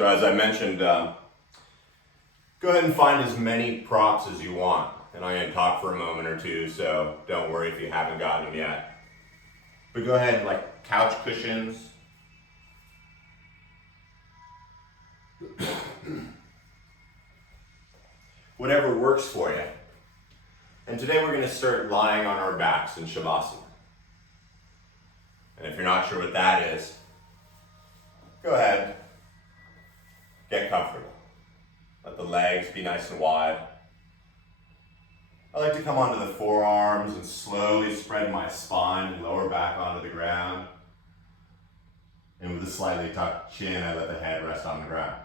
So as I mentioned, go ahead and find as many props as you want. And I'm going to talk for a moment or two, so don't worry if you haven't gotten them yet. But go ahead, like couch cushions. Whatever works for you. And today we're going to start lying on our backs in Shavasana. And if you're not sure what that is, go ahead, get comfortable. Let the legs be nice and wide. I like to come onto the forearms and slowly spread my spine and lower back onto the ground. And with a slightly tucked chin, I let the head rest on the ground.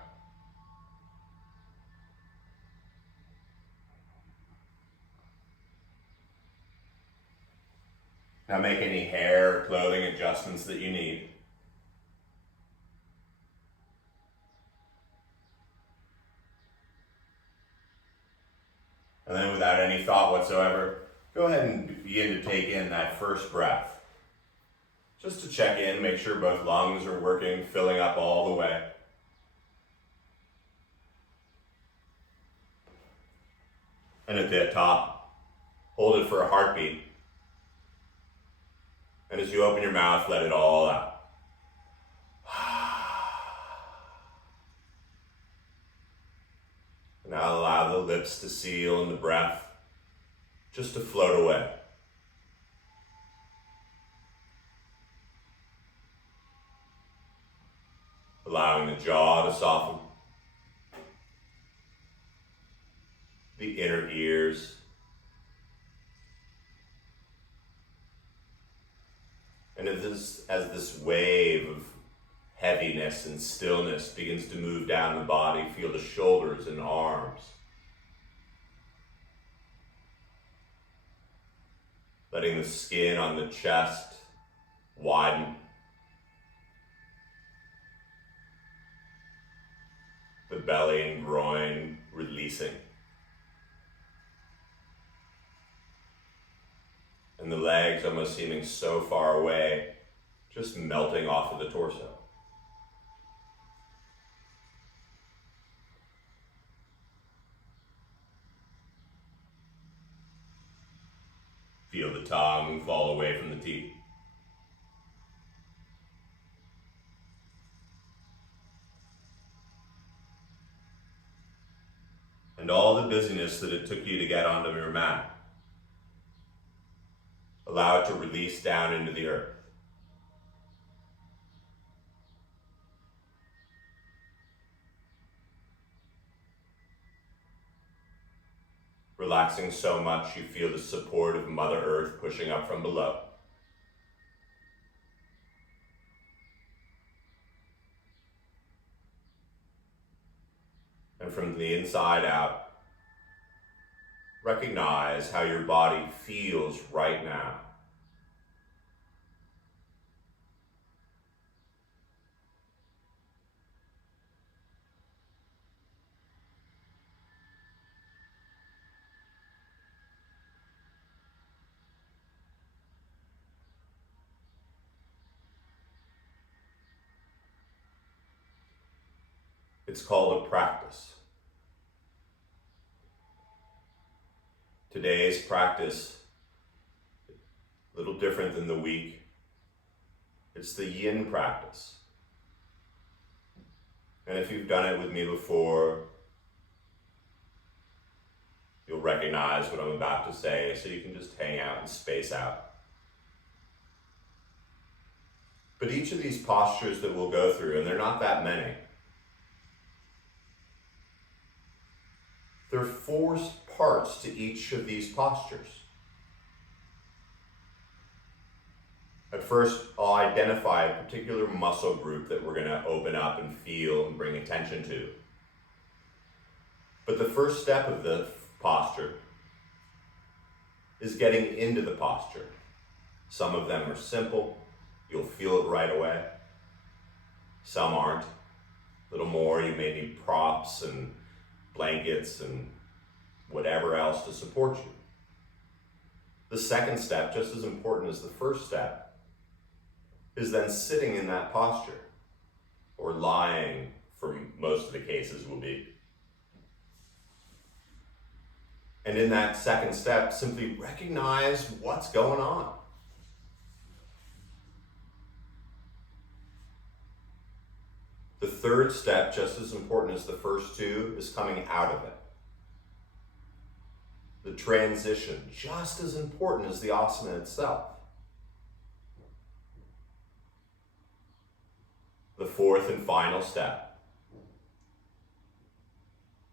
Now make any hair or clothing adjustments that you need. And then without any thought whatsoever, go ahead and begin to take in that first breath. Just to check in, make sure both lungs are working, filling up all the way. And at the top, hold it for a heartbeat. And as you open your mouth, let it all out. Now allow the lips to seal and the breath just to float away. Allowing the jaw to soften, the inner ears, and as this wave of heaviness and stillness begins to move down the body, feel the shoulders and arms. Letting the skin on the chest widen. The belly and groin releasing. And the legs almost seeming so far away, just melting off of the torso. Feel the tongue fall away from the teeth. And all the busyness that it took you to get onto your mat, allow it to release down into the earth. Relaxing so much you feel the support of Mother Earth pushing up from below. And from the inside out, recognize how your body feels right now. It's called a practice. Today's practice, a little different than the week. It's the Yin practice. And if you've done it with me before, you'll recognize what I'm about to say, so you can just hang out and space out. But each of these postures that we'll go through, and they're not that many, there are 4 parts to each of these postures. At first, I'll identify a particular muscle group that we're going to open up and feel and bring attention to. But the first step of the posture is getting into the posture. Some of them are simple. You'll feel it right away. Some aren't. A little more, you may need props and blankets and whatever else to support you. The second step, just as important as the first step, is then sitting in that posture or lying for most of the cases will be. And in that second step, simply recognize what's going on. The third step, just as important as the first two, is coming out of it. The transition, just as important as the asana itself. The fourth and final step,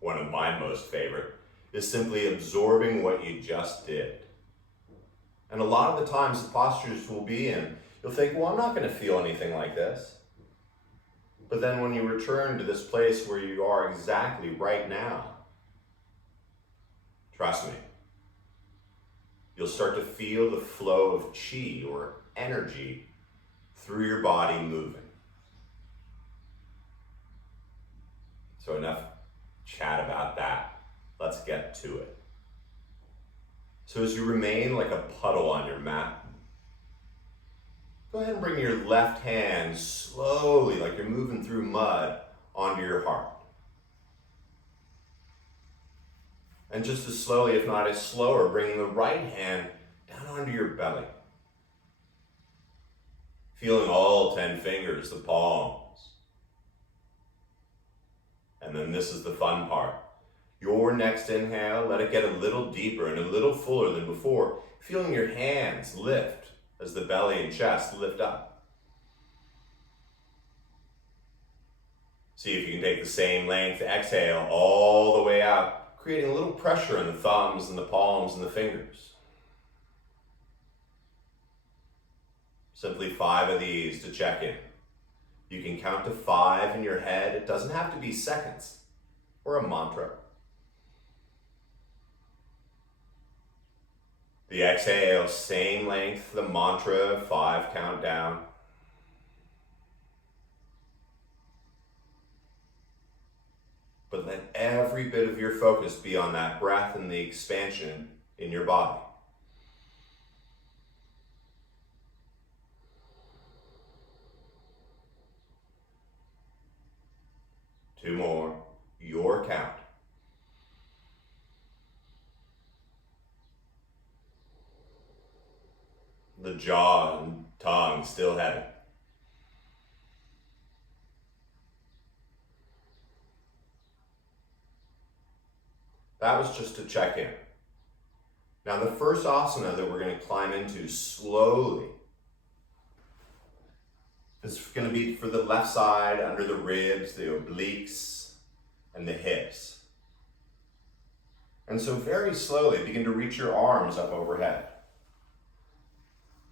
one of my most favorite, is simply absorbing what you just did. And a lot of the times the postures we'll be in, you'll think, well, I'm not going to feel anything like this. But then when you return to this place where you are exactly right now, trust me, you'll start to feel the flow of chi or energy through your body moving. So enough chat about that. Let's get to it. So as you remain like a puddle on your mat, go ahead and bring your left hand slowly, like you're moving through mud, onto your heart. And just as slowly, if not as slower, bringing the right hand down onto your belly. Feeling all 10 fingers, the palms. And then this is the fun part. Your next inhale, let it get a little deeper and a little fuller than before. Feeling your hands lift as the belly and chest lift up. See if you can take the same length, exhale all the way out, creating a little pressure in the thumbs and the palms and the fingers. Simply 5 of these to check in. You can count to 5 in your head. It doesn't have to be seconds or a mantra. The exhale, same length, the mantra, 5 countdown. But let every bit of your focus be on that breath and the expansion in your body. Two more, your count. The jaw and tongue still heavy. That was just to check in. Now the first asana that we're going to climb into slowly is going to be for the left side, under the ribs, the obliques, and the hips. And so very slowly begin to reach your arms up overhead.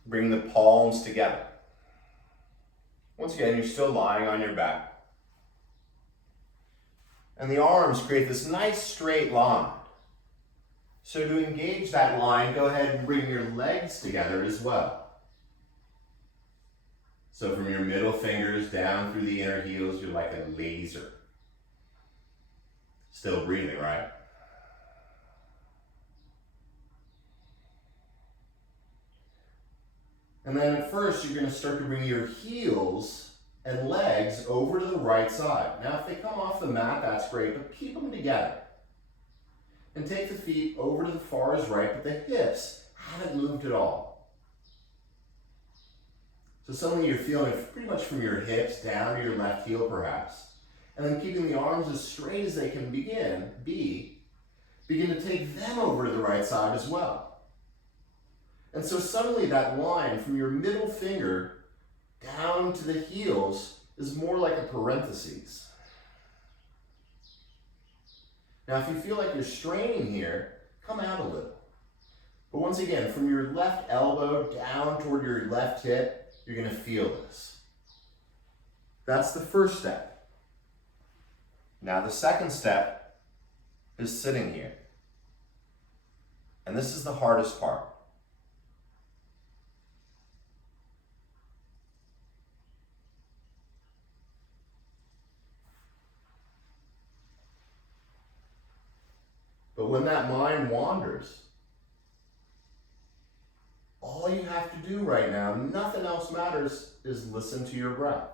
Bring the palms together. Once again, you're still lying on your back. And the arms create this nice straight line. So to engage that line, go ahead and bring your legs together as well. So from your middle fingers down through the inner heels, you're like a laser. Still breathing, right? And then at first, you're going to start to bring your heels and legs over to the right side. Now, if they come off the mat, that's great, but keep them together. And take the feet over to the far as right, but the hips haven't moved at all. So something you're feeling pretty much from your hips down to your left heel, perhaps. And then keeping the arms as straight as they can begin to take them over to the right side as well. And so suddenly that line from your middle finger down to the heels is more like a parenthesis. Now, if you feel like you're straining here, come out a little. But once again, from your left elbow down toward your left hip, you're going to feel this. That's the first step. Now, the second step is sitting here. And this is the hardest part. But when that mind wanders, all you have to do right now, nothing else matters, is listen to your breath.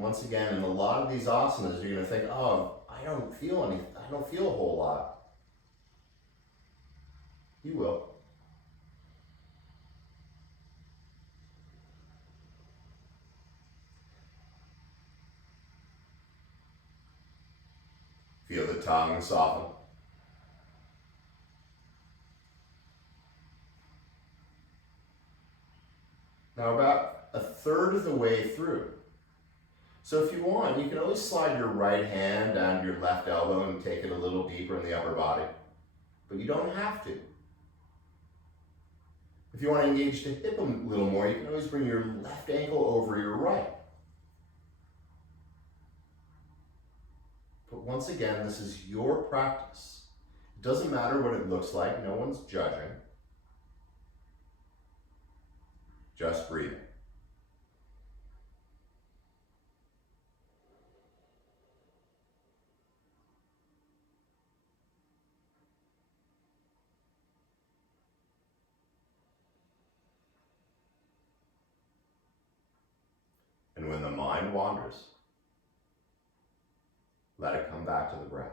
once again, in a lot of these asanas, you're going to think, oh, I don't feel anything. I don't feel a whole lot. You will. Feel the tongue soften. Now about a third of the way through. So if you want, you can always slide your right hand down to your left elbow and take it a little deeper in the upper body. But you don't have to. If you want to engage the hip a little more, you can always bring your left ankle over your right. But once again, this is your practice. It doesn't matter what it looks like. No one's judging. Just breathing. And when the mind wanders, let it come back to the breath.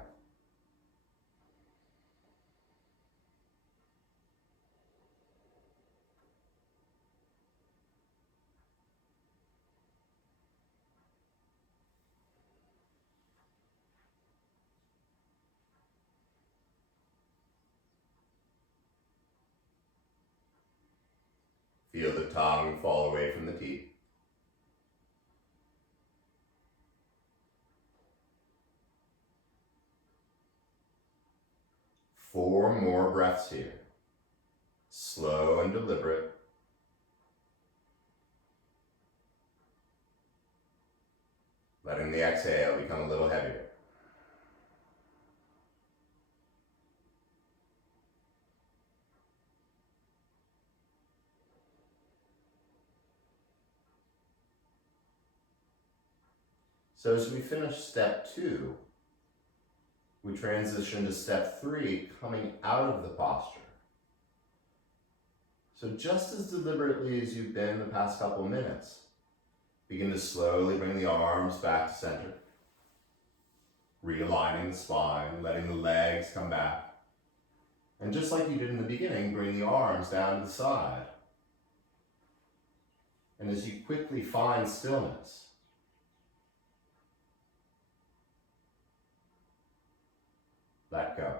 Feel the tongue fall away from the teeth. Four more breaths here. Slow and deliberate. Letting the exhale become a little heavier. So as we finish step 2, we transition to step 3, coming out of the posture. So just as deliberately as you've been the past couple of minutes, begin to slowly bring the arms back to center. Realigning the spine, letting the legs come back. And just like you did in the beginning, bring the arms down to the side. And as you quickly find stillness, let go.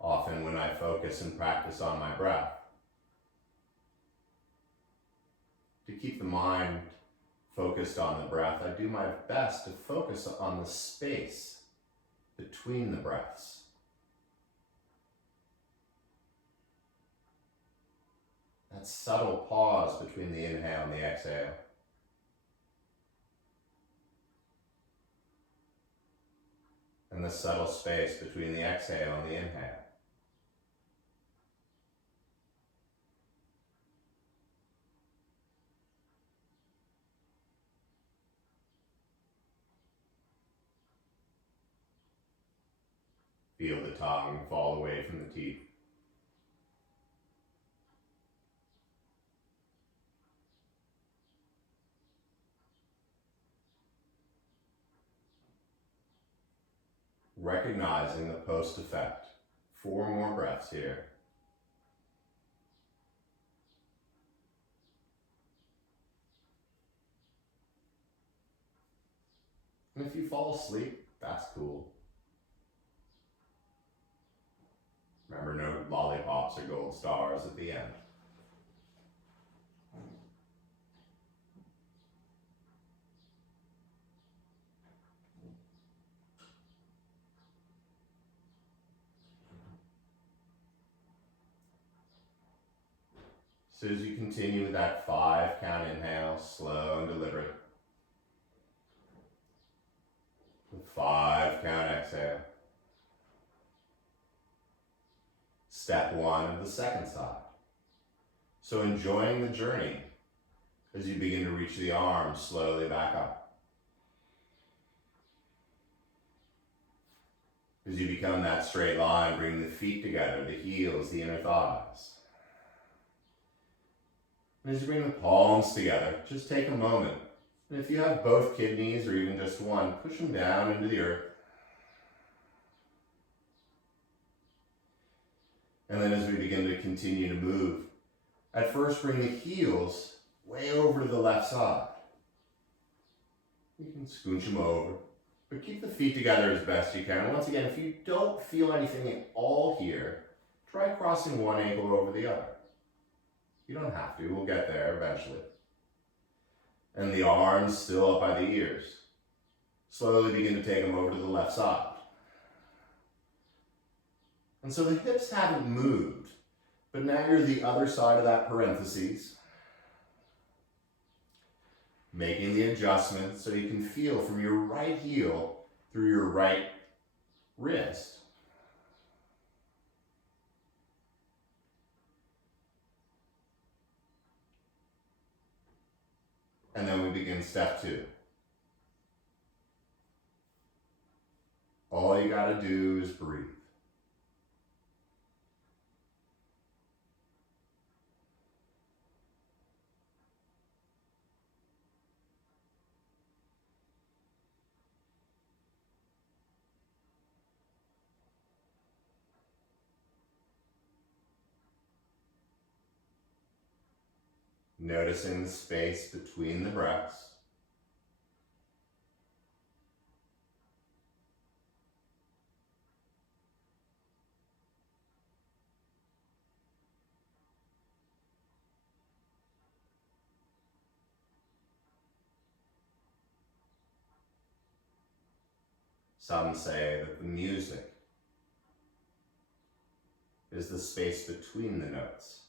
Often when I focus and practice on my breath, to keep the mind focused on the breath, I do my best to focus on the space between the breaths. That subtle pause between the inhale and the exhale. And the subtle space between the exhale and the inhale. Feel the tongue fall away from the teeth. Recognizing the post effect. 4 more breaths here. And if you fall asleep, that's cool. Remember, no lollipops or gold stars at the end. So as you continue with that 5 count inhale, slow and deliberate. The 5 count exhale. step one of the second side. So enjoying the journey as you begin to reach the arms slowly back up. As you become that straight line, bring the feet together, the heels, the inner thighs. And as you bring the palms together, just take a moment. And if you have both kidneys or even just one, push them down into the earth. And then as we begin to continue to move, at first bring the heels way over to the left side. You can scooch them over, but keep the feet together as best you can. And once again, if you don't feel anything at all here, try crossing one ankle over the other. You don't have to, we'll get there eventually. And the arms still up by the ears. Slowly begin to take them over to the left side. And so the hips haven't moved, but now you're the other side of that parentheses. Making the adjustment so you can feel from your right heel through your right wrist. And then we begin step two. All you gotta do is breathe. Noticing the space between the breaths. Some say that the music is the space between the notes.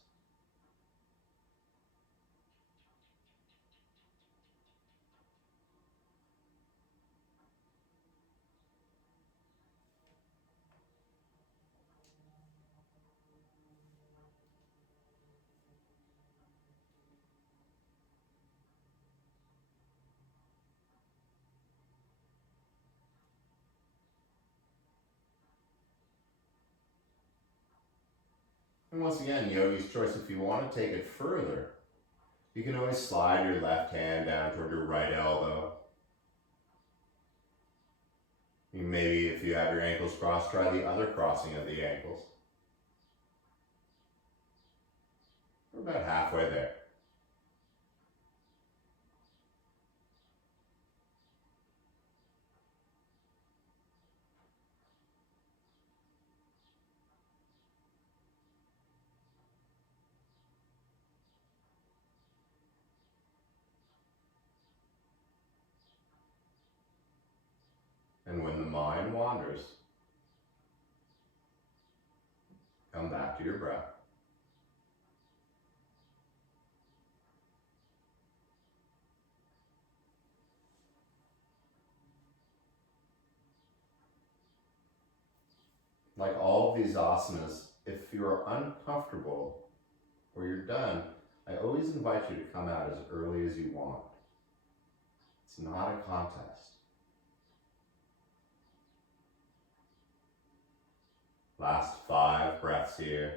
And once again, yogi's choice, if you want to take it further, you can always slide your left hand down toward your right elbow. Maybe if you have your ankles crossed, try the other crossing of the ankles. We're about halfway there. And when the mind wanders, come back to your breath. Like all of these asanas, if you're uncomfortable or you're done, I always invite you to come out as early as you want. It's not a contest. Last 5 breaths here.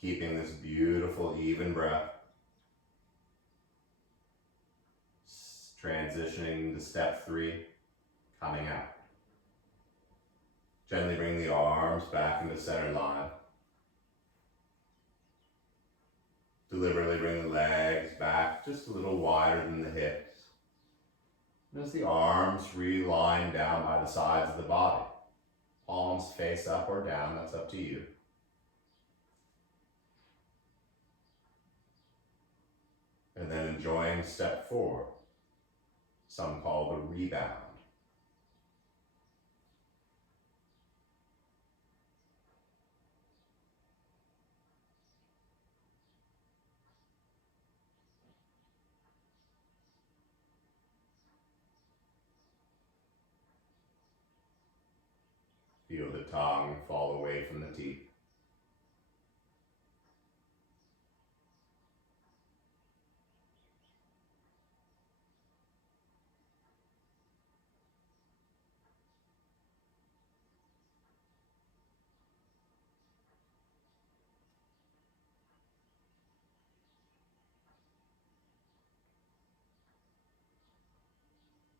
Keeping this beautiful, even breath. Transitioning to step 3, coming out. Gently bring the arms back into center line. Deliberately bring the legs back just a little wider than the hips. And as the arms realign down by the sides of the body, palms face up or down, that's up to you. running step forward. Some call the rebound. Feel the tongue fall away from the teeth.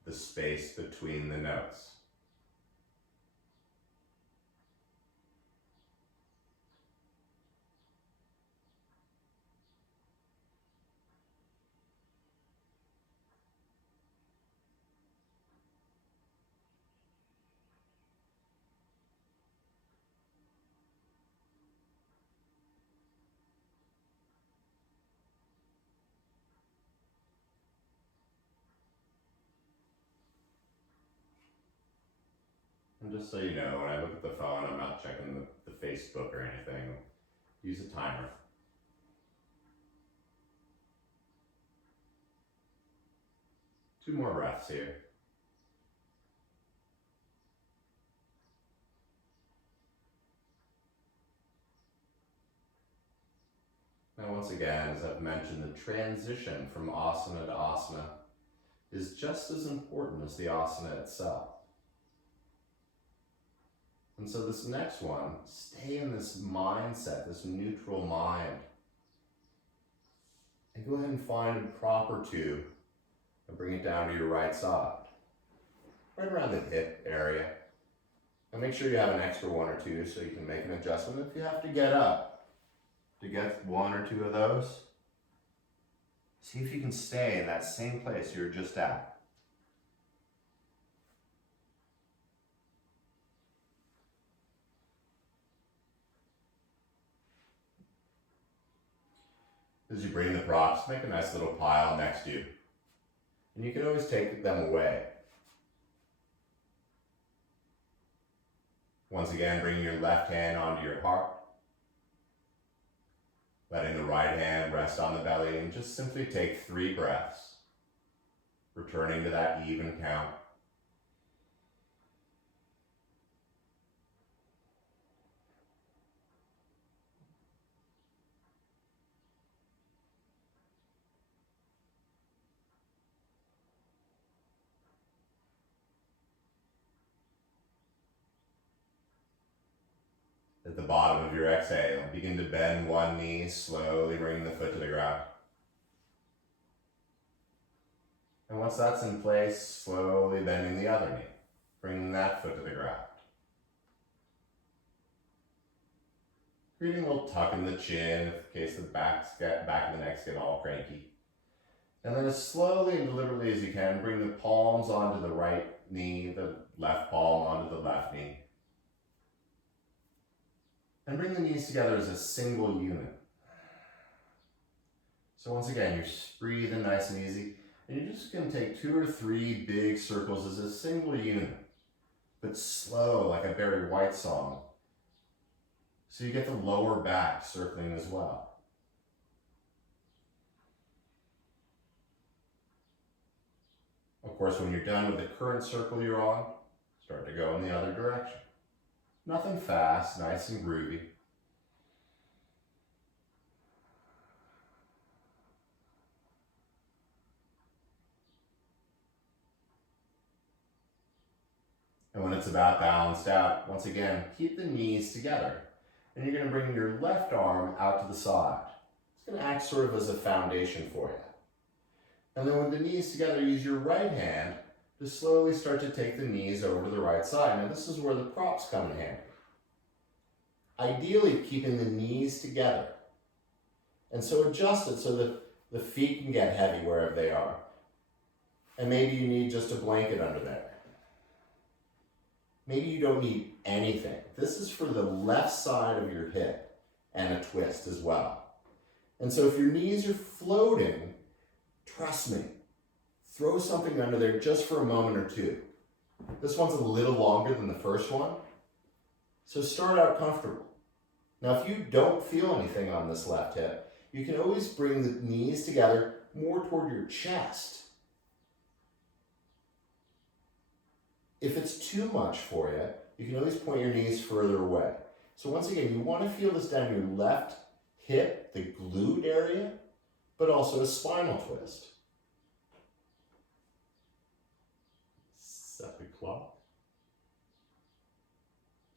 The space between the notes. And just so you know, when I look at the phone, I'm not checking the Facebook or anything. Use a timer. Two more breaths here. Now once again, as I've mentioned, the transition from asana to asana is just as important as the asana itself. And so this next one, stay in this mindset, this neutral mind. And go ahead and find a proper tube and bring it down to your right side. Right around the hip area. And make sure you have an extra one or two so you can make an adjustment if you have to get up to get one or two of those. See if you can stay in that same place you're just at. As you bring the props, make a nice little pile next to you. And you can always take them away. Once again, bringing your left hand onto your heart. Letting the right hand rest on the belly and just simply take 3 breaths. Returning to that even count. At the bottom of your exhale, begin to bend one knee, slowly bringing the foot to the ground. And once that's in place, slowly bending the other knee, bringing that foot to the ground. Creating a little tuck in the chin in case the back of the neck's get all cranky. And then as slowly and deliberately as you can, bring the palms onto the right knee, the left palm onto the left knee. And bring the knees together as a single unit. So once again, you're breathing nice and easy. And you're just going to take 2 or 3 big circles as a single unit. But slow, like a Barry White song. So you get the lower back circling as well. Of course, when you're done with the current circle you're on, start to go in the other direction. Nothing fast, nice and groovy. And when it's about balanced out, once again, keep the knees together. And you're going to bring your left arm out to the side. It's going to act sort of as a foundation for you. And then with the knees together, use your right hand to slowly start to take the knees over to the right side. Now this is where the props come in handy. Ideally, keeping the knees together. And so adjust it so that the feet can get heavy wherever they are. And maybe you need just a blanket under there. Maybe you don't need anything. This is for the left side of your hip and a twist as well. And so if your knees are floating, trust me, throw something under there just for a moment or two. This one's a little longer than the first one, so start out comfortable. Now, if you don't feel anything on this left hip, you can always bring the knees together more toward your chest. If it's too much for you, you can always point your knees further away. So once again, you want to feel this down your left hip, the glute area, but also a spinal twist. Set the clock.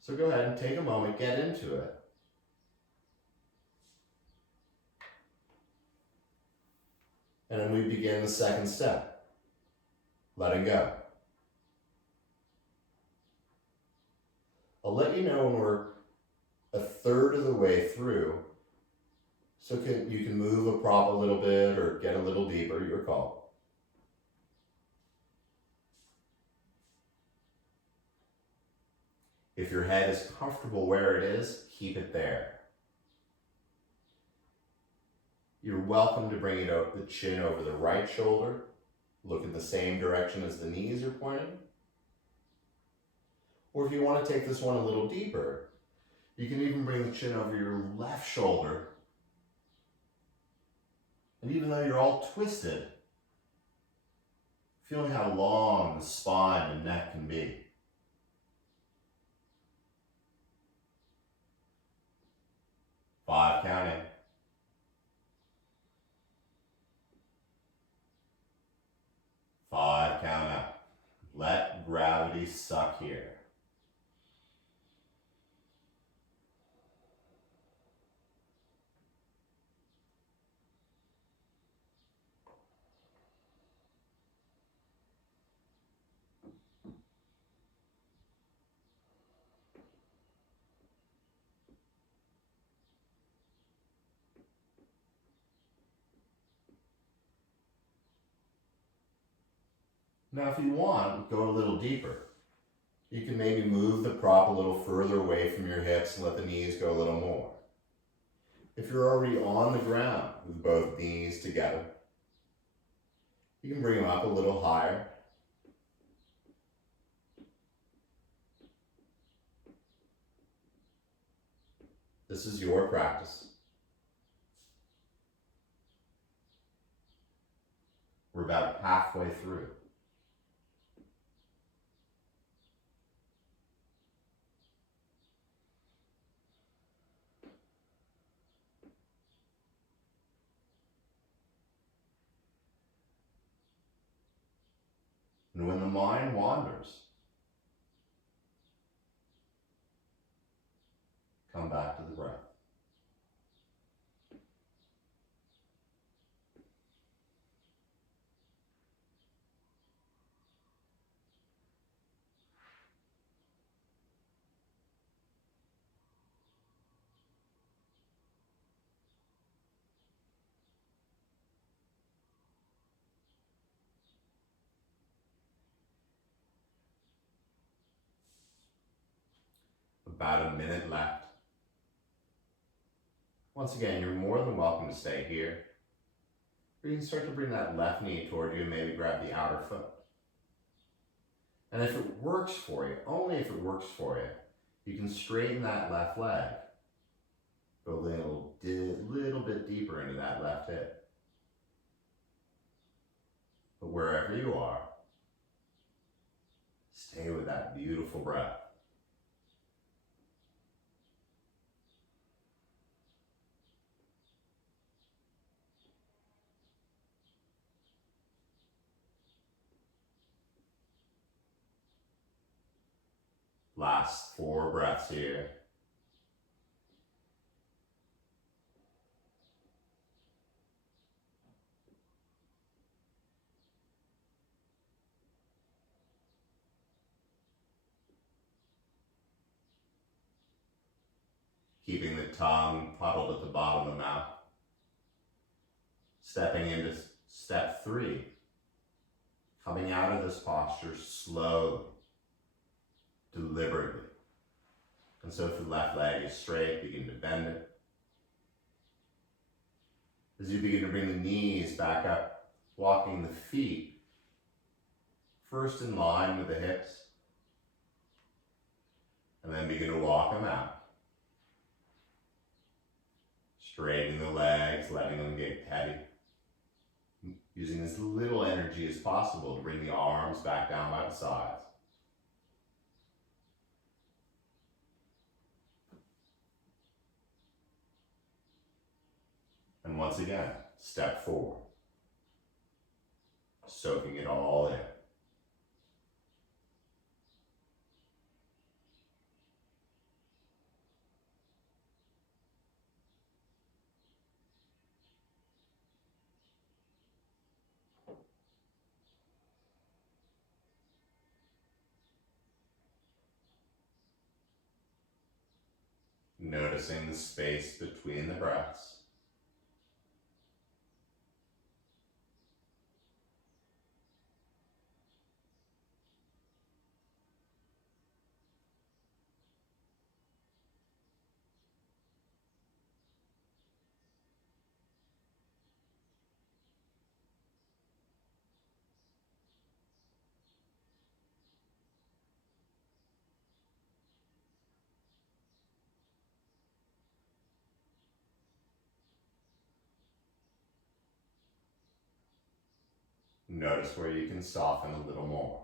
So go ahead and take a moment, get into it. And then we begin the second step, letting go. I'll let you know when we're a third of the way through, so you can move a prop a little bit or get a little deeper, your call. If your head is comfortable where it is, keep it there. You're welcome to bring the chin over the right shoulder, look in the same direction as the knees are pointing. Or if you want to take this one a little deeper, you can even bring the chin over your left shoulder. And even though you're all twisted, feeling how long the spine and neck can be. Five counting. Five count out. Let gravity suck here. Now, if you want, go a little deeper. You can maybe move the prop a little further away from your hips and let the knees go a little more. If you're already on the ground with both knees together, you can bring them up a little higher. This is your practice. We're about halfway through. And when the mind wanders, come back to the breath. About a minute left. Once again, you're more than welcome to stay here. Or you can start to bring that left knee toward you and maybe grab the outer foot. And if it works for you, only if it works for you, you can straighten that left leg. Go a little bit deeper into that left hip. But wherever you are, stay with that beautiful breath. Last 4 breaths here. Keeping the tongue puddled at the bottom of the mouth. Stepping into step 3. Coming out of this posture slowly, deliberately. And so if the left leg is straight, begin to bend it. As you begin to bring the knees back up walking the feet first in line with the hips, and then begin to walk them out. Straightening the legs, letting them get heavy. Using as little energy as possible to bring the arms back down by the sides. And once again, step forward. Soaking it all in. Noticing the space between the breaths. Notice where you can soften a little more.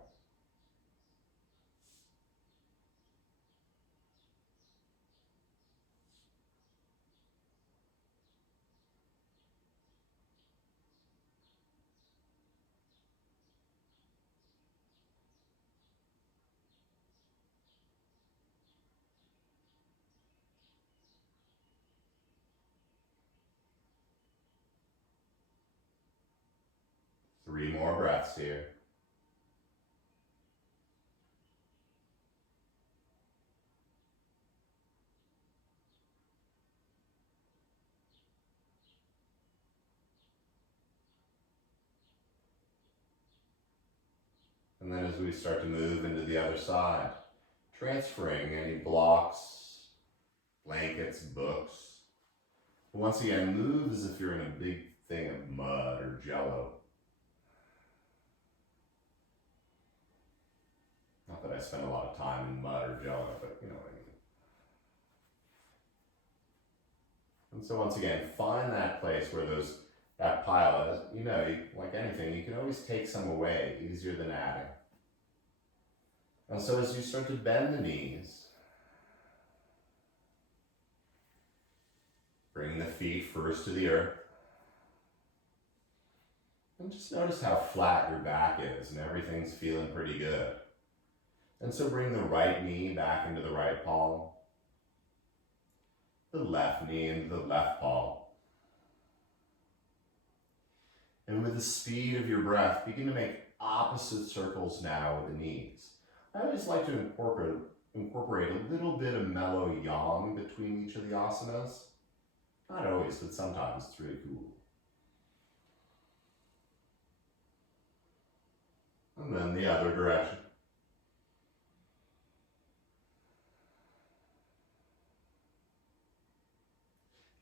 Three more breaths here. And then as we start to move into the other side, transferring any blocks, blankets, books. Once again, move as if you're in a big thing of mud or jello. Not that I spend a lot of time in mud or jello, but you know what I mean. And so once again, find that place where that pile is, like anything, you can always take some away, easier than adding. And so as you start to bend the knees, bring the feet first to the earth. And just notice how flat your back is and everything's feeling pretty good. And so bring the right knee back into the right palm. The left knee into the left palm. And with the speed of your breath, begin to make opposite circles now with the knees. I always like to incorporate a little bit of mellow yang between each of the asanas. Not always, but sometimes it's really cool. And then the other direction.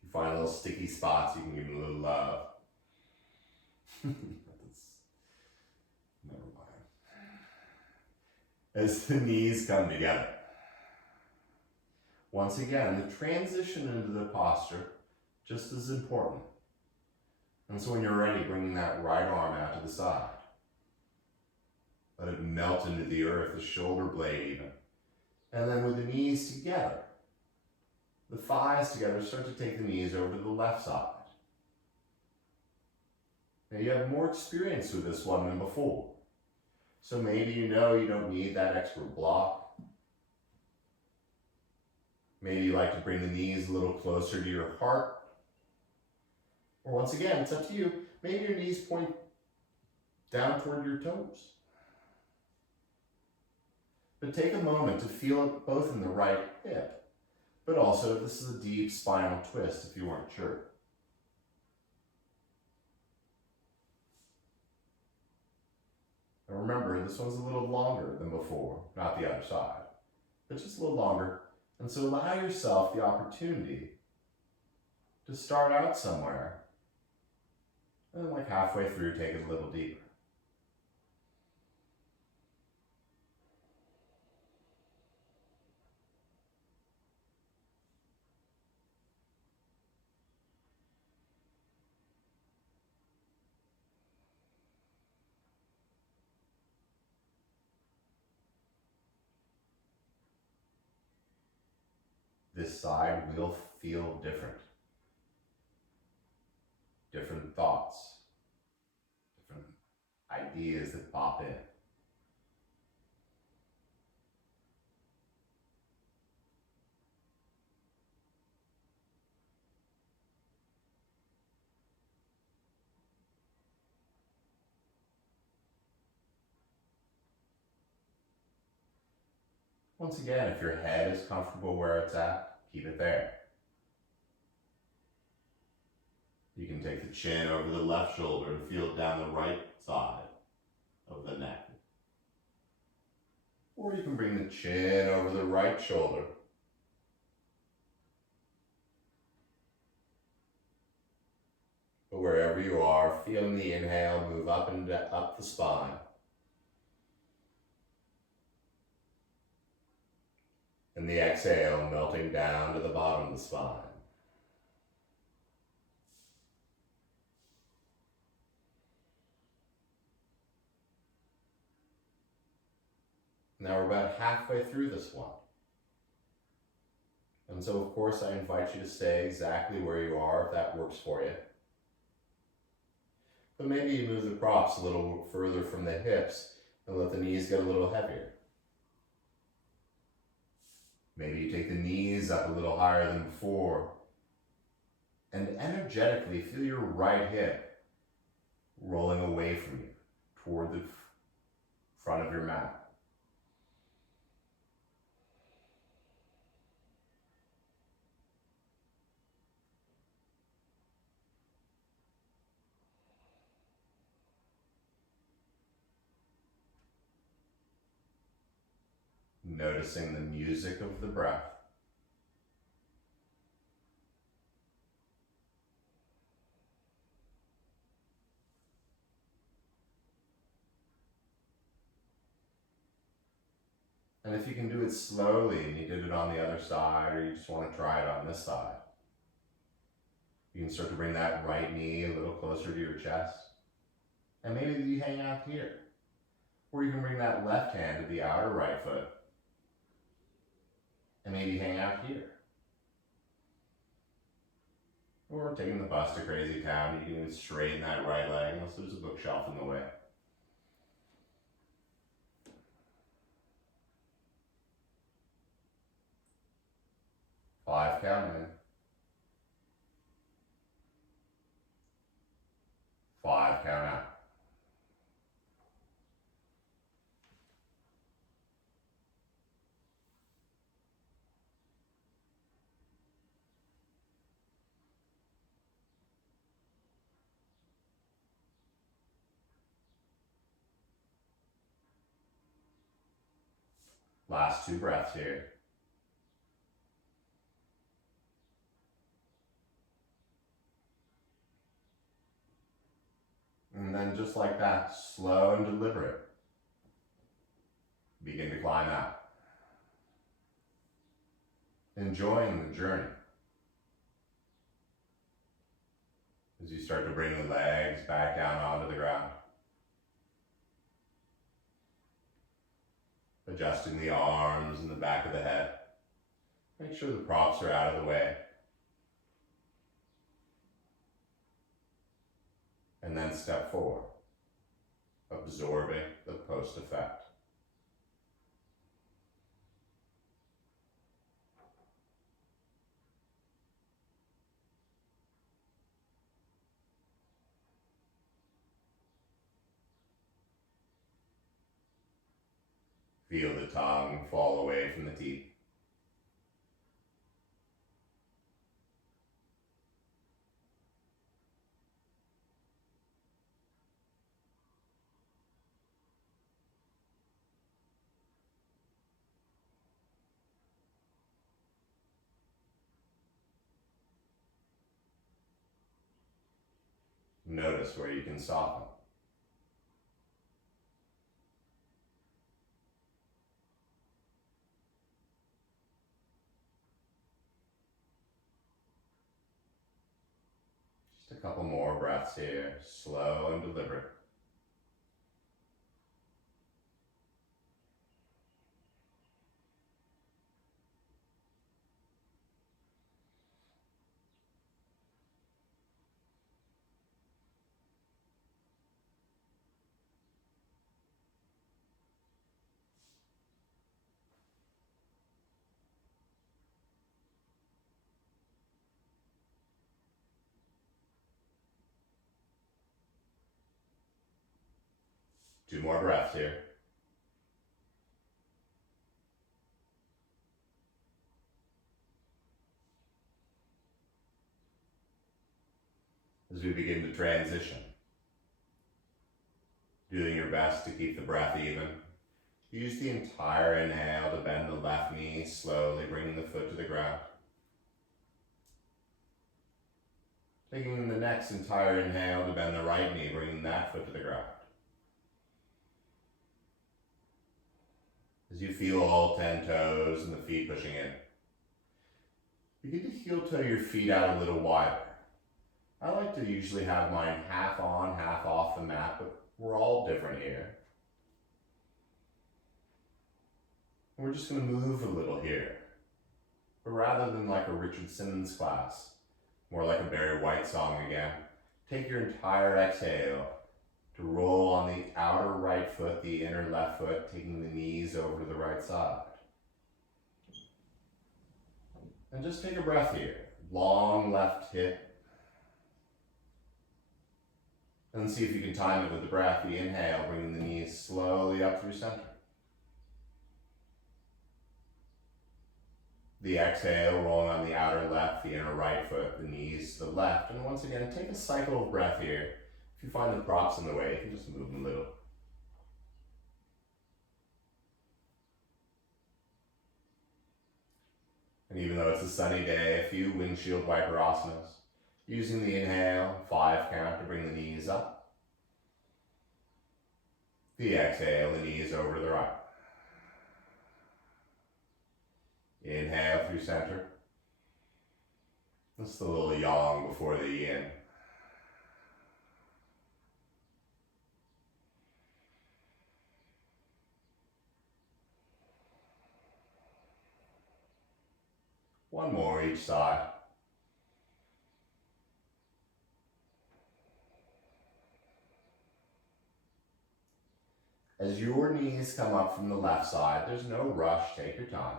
If you find little sticky spots, you can give them a little love. Never mind. As the knees come together. Once again, the transition into the posture, just as important. And so when you're ready, bringing that right arm out to the side. Let it melt into the earth, the shoulder blade even. And then with the knees together, the thighs together, start to take the knees over to the left side. Now you have more experience with this one than before. So maybe you don't need that extra block. Maybe you like to bring the knees a little closer to your heart. Or once again, it's up to you. Maybe your knees point down toward your toes. But take a moment to feel it both in the right hip, but also if this is a deep spinal twist if you weren't sure. And remember, this one's a little longer than before, not the other side, but just a little longer. And so allow yourself the opportunity to start out somewhere And like halfway through, take it a little deeper. This side will feel different. Different thoughts, different ideas that pop in. Once again, if your head is comfortable where it's at, keep it there. You can take the chin over the left shoulder and feel it down the right side of the neck. Or you can bring the chin over the right shoulder. But wherever you are, feeling the inhale move up and up the spine. And the exhale melting down to the bottom of the spine. Now we're about halfway through this one. And so of course I invite you to stay exactly where you are if that works for you. But maybe you move the props a little further from the hips and let the knees get a little heavier. Maybe you take the knees up a little higher than before and energetically feel your right hip rolling away from you toward the front of your mat. Noticing the music of the breath. And if you can do it slowly and you did it on the other side, or you just want to try it on this side, you can start to bring that right knee a little closer to your chest. And maybe you hang out here. Or you can bring that left hand to the outer right foot. And maybe hang out here. Or taking the bus to crazy town, you can even straighten that right leg unless there's a bookshelf in the way. 5 count in. 5 count out. Last 2 breaths here. And then just like that, slow and deliberate, begin to climb out. Enjoying the journey. As you start to bring the legs back down onto the ground. Adjusting the arms and the back of the head. Make sure the props are out of the way. And then step forward, absorbing the post effect. Feel the tongue fall away from the teeth. Notice where you can soften. Just a couple more breaths here, slow and deliberate. Two more breaths here. As we begin to transition, doing your best to keep the breath even. Use the entire inhale to bend the left knee, slowly bringing the foot to the ground. Taking the next entire inhale to bend the right knee, bringing that foot to the ground. As you feel all 10 toes and the feet pushing in, begin to heel toe your feet out a little wider. I like to usually have mine half on, half off the mat, but we're all different here. We're just going to move a little here. But rather than like a Richard Simmons class, more like a Barry White song again, take your entire exhale to roll on the outer right foot, the inner left foot, taking the knees over to the right side. And just take a breath here. Long left hip. And see if you can time it with the breath. The inhale, bringing the knees slowly up through center. The exhale, rolling on the outer left, the inner right foot, the knees to the left. And once again, take a cycle of breath here. If you find the props in the way, you can just move them a little. And even though it's a sunny day, a few windshield wiper asanas. Using the inhale, 5 count to bring the knees up. The exhale, the knees over to the right. Inhale through center. Just a little yang before the yin. One more each side. As your knees come up from the left side, there's no rush, take your time.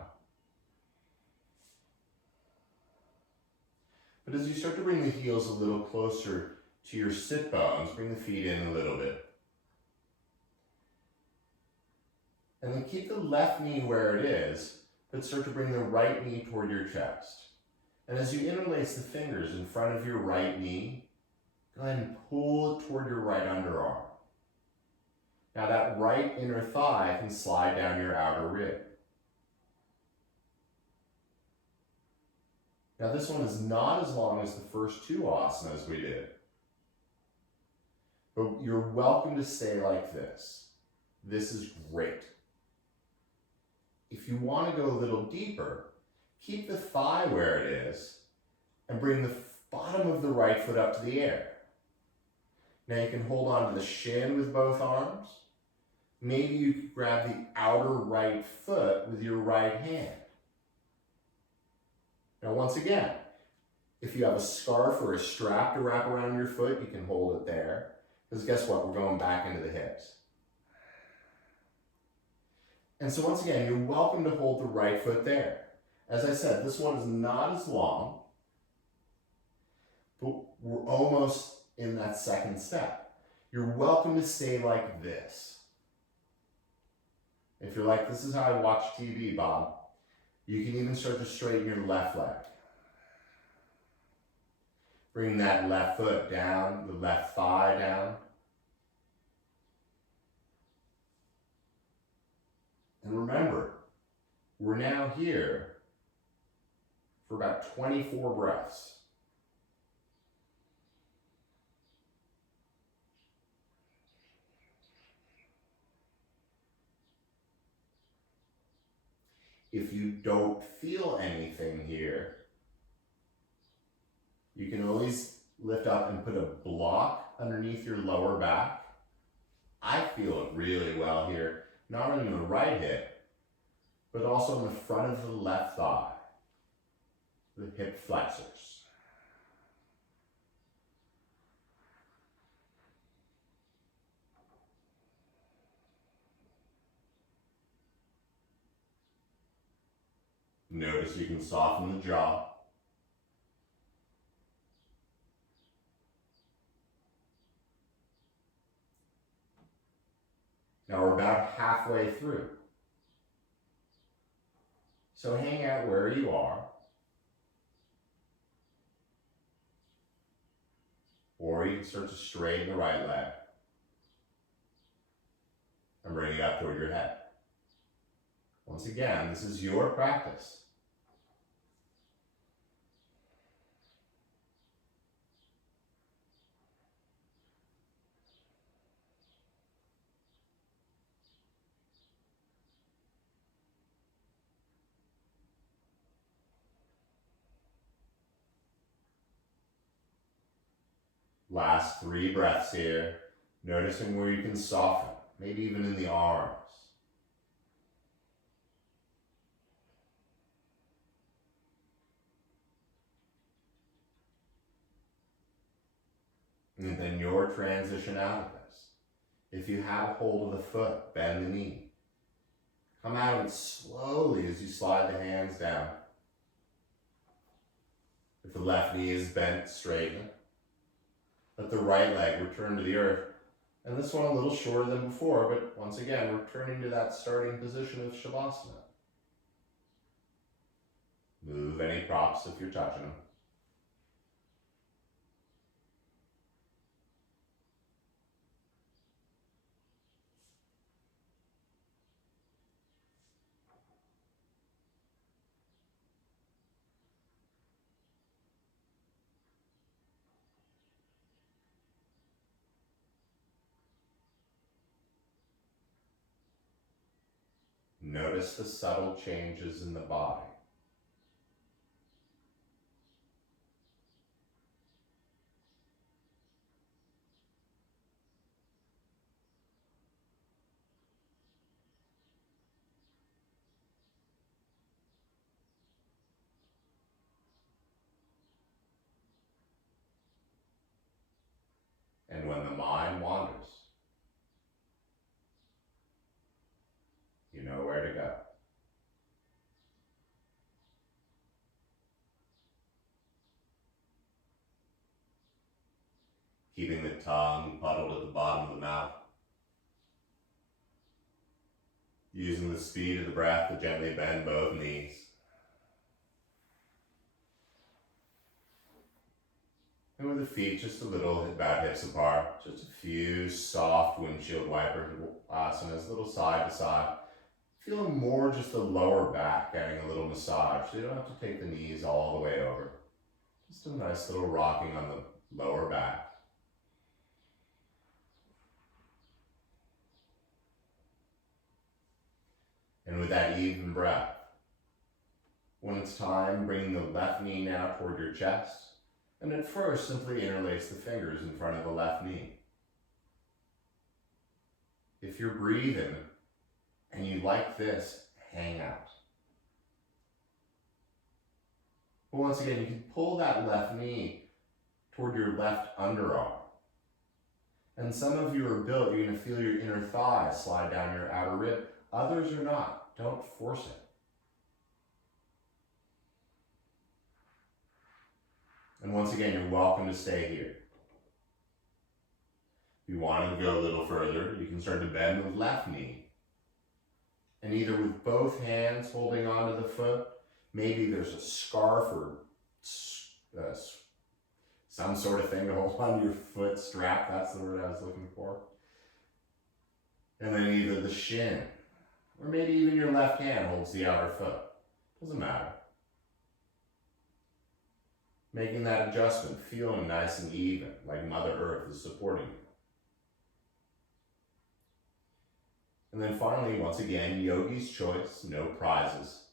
But as you start to bring the heels a little closer to your sit bones, bring the feet in a little bit. And then keep the left knee where it is, but start to bring the right knee toward your chest. And as you interlace the fingers in front of your right knee, go ahead and pull it toward your right underarm. Now that right inner thigh can slide down your outer rib. Now this one is not as long as the first 2 asanas we did. But you're welcome to stay like this. This is great. If you want to go a little deeper, keep the thigh where it is and bring the bottom of the right foot up to the air. Now you can hold on to the shin with both arms. Maybe you could grab the outer right foot with your right hand. Now once again, if you have a scarf or a strap to wrap around your foot, you can hold it there. Because guess what? We're going back into the hips. And so once again, you're welcome to hold the right foot there. As I said, this one is not as long, but we're almost in that second step. You're welcome to stay like this. If you're like, this is how I watch TV, Bob, you can even start to straighten your left leg. Bring that left foot down, the left thigh down. And remember, we're now here for about 24 breaths. If you don't feel anything here, you can always lift up and put a block underneath your lower back. I feel it really well here, not only in the right hip, but also in the front of the left thigh, the hip flexors. Notice you can soften the jaw. Now we're about halfway through. So hang out where you are. Or you can start to straighten the right leg and bring it up toward your head. Once again, this is your practice. Last 3 breaths here, noticing where you can soften, maybe even in the arms. And then your transition out of this. If you have hold of the foot, bend the knee. Come out of it slowly as you slide the hands down. If the left knee is bent, straighten it. Let the right leg return to the earth. And this one a little shorter than before, but once again, returning to that starting position of Shavasana. Move any props if you're touching them. Notice the subtle changes in the body. And when the mind wanders, you know where to go. Keeping the tongue puddled at the bottom of the mouth. Using the speed of the breath to gently bend both knees. And with the feet just a little about hips apart, just a few soft windshield wiper asanas, little side to side. Feeling more just the lower back getting a little massage, so you don't have to take the knees all the way over. Just a nice little rocking on the lower back. And with that even breath, when it's time, bring the left knee now toward your chest. And at first, simply interlace the fingers in front of the left knee. If you're breathing and you like this, hang out. But once again, you can pull that left knee toward your left underarm. And some of you are built, you're going to feel your inner thigh slide down your outer rib. Others are not. Don't force it. And once again, you're welcome to stay here. If you want to go a little further, you can start to bend the left knee. And either with both hands holding onto the foot, maybe there's a scarf or some sort of thing to hold onto your foot, strap, that's the word I was looking for. And then either the shin, or maybe even your left hand holds the outer foot. Doesn't matter. Making that adjustment, feeling nice and even, like Mother Earth is supporting you. And then finally, once again, yogi's choice, no prizes.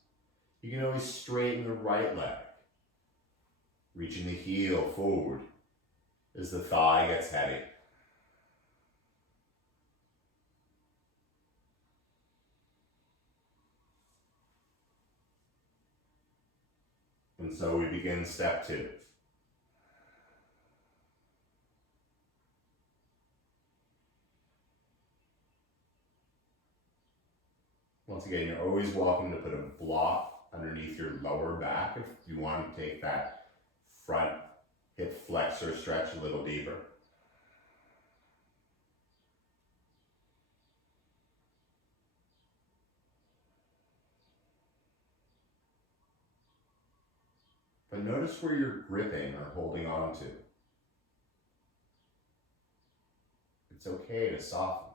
You can always straighten the right leg, reaching the heel forward as the thigh gets heavy. And so we begin step 2. Once again, you're always welcome to put a block underneath your lower back if you want to take that front hip flexor stretch a little deeper. But notice where you're gripping or holding on to. It's okay to soften.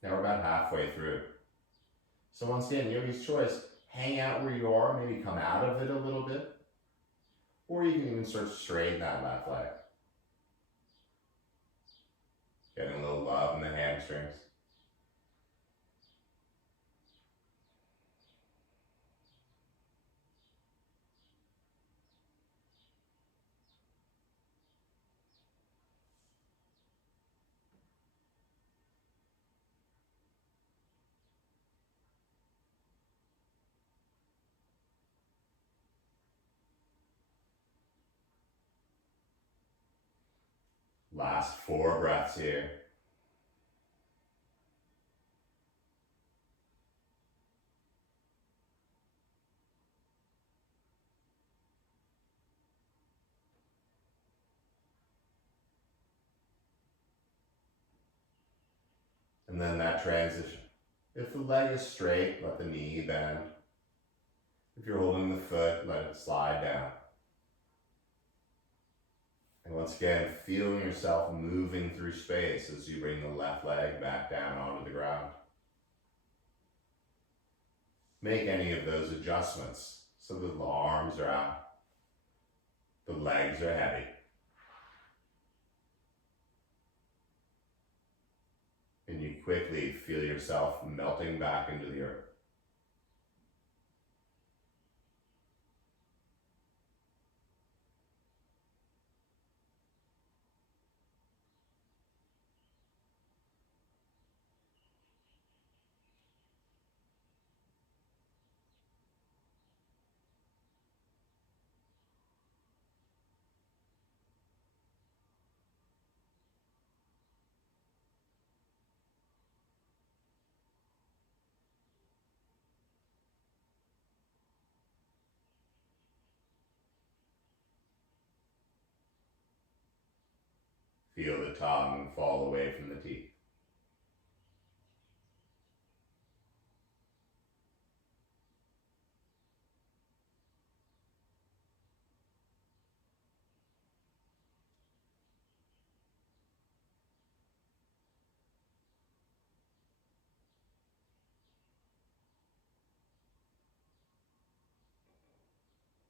Now we're about halfway through. So once again, yogi's choice, hang out where you are, maybe come out of it a little bit, or you can even start to straighten that left leg. Getting a little love in the hamstrings. Last 4 breaths here. And then that transition. If the leg is straight, let the knee bend. If you're holding the foot, let it slide down. And once again, feeling yourself moving through space as you bring the left leg back down onto the ground. Make any of those adjustments so that the arms are out, the legs are heavy. And you quickly feel yourself melting back into the earth. Feel the tongue fall away from the teeth.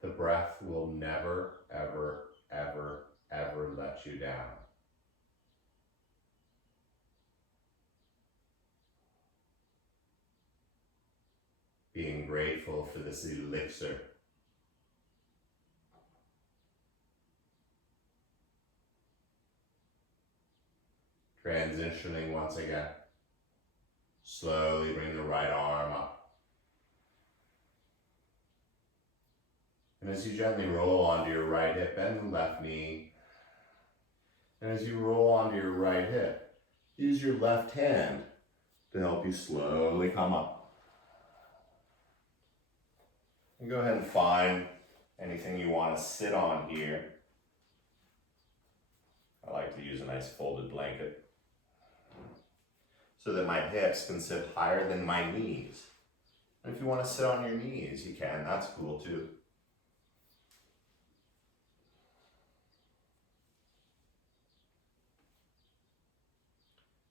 The breath will never, ever, ever, ever let you down. Being grateful for this elixir. Transitioning once again. Slowly bring the right arm up. And as you gently roll onto your right hip, bend the left knee. And as you roll onto your right hip, use your left hand to help you slowly come up. And go ahead and find anything you want to sit on here. I like to use a nice folded blanket so that my hips can sit higher than my knees. And if you want to sit on your knees, you can. That's cool too.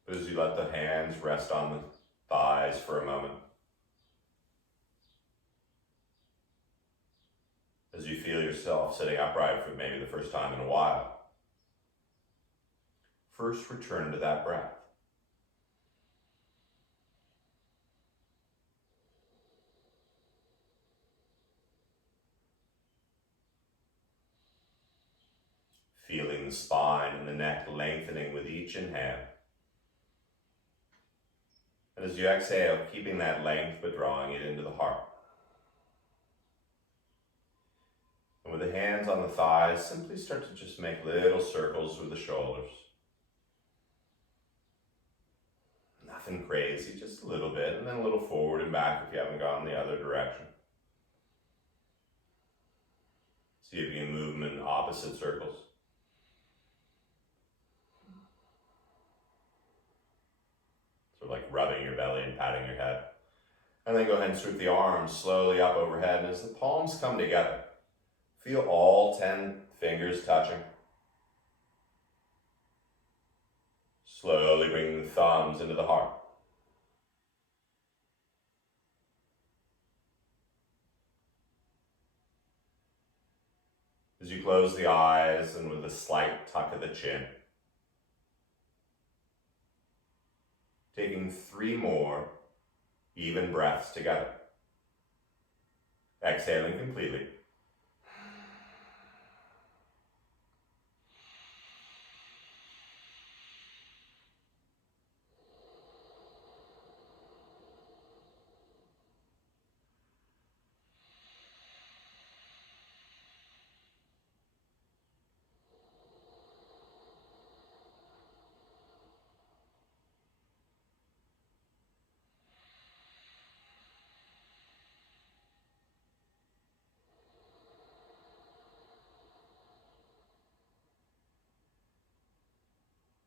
But as you let the hands rest on the thighs for a moment, as you feel yourself sitting upright for maybe the first time in a while, first return to that breath. Feeling the spine and the neck lengthening with each inhale. And as you exhale, keeping that length but drawing it into the heart. And with the hands on the thighs, simply start to just make little circles with the shoulders. Nothing crazy, just a little bit, and then a little forward and back if you haven't gone the other direction. See if you can move them in opposite circles. Sort of like rubbing your belly and patting your head. And then go ahead and sweep the arms slowly up overhead, and as the palms come together, feel all 10 fingers touching. Slowly bring the thumbs into the heart. As you close the eyes and with a slight tuck of the chin, taking 3 more even breaths together. Exhaling completely.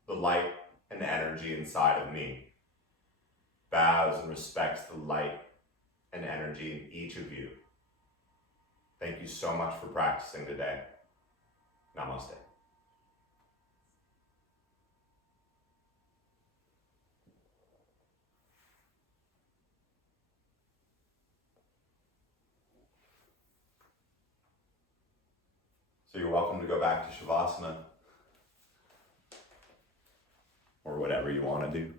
The light and energy inside of me bows and respects the light and energy in each of you. Thank you so much for practicing today. Namaste. So you're welcome to go back to Shavasana or whatever you want to do.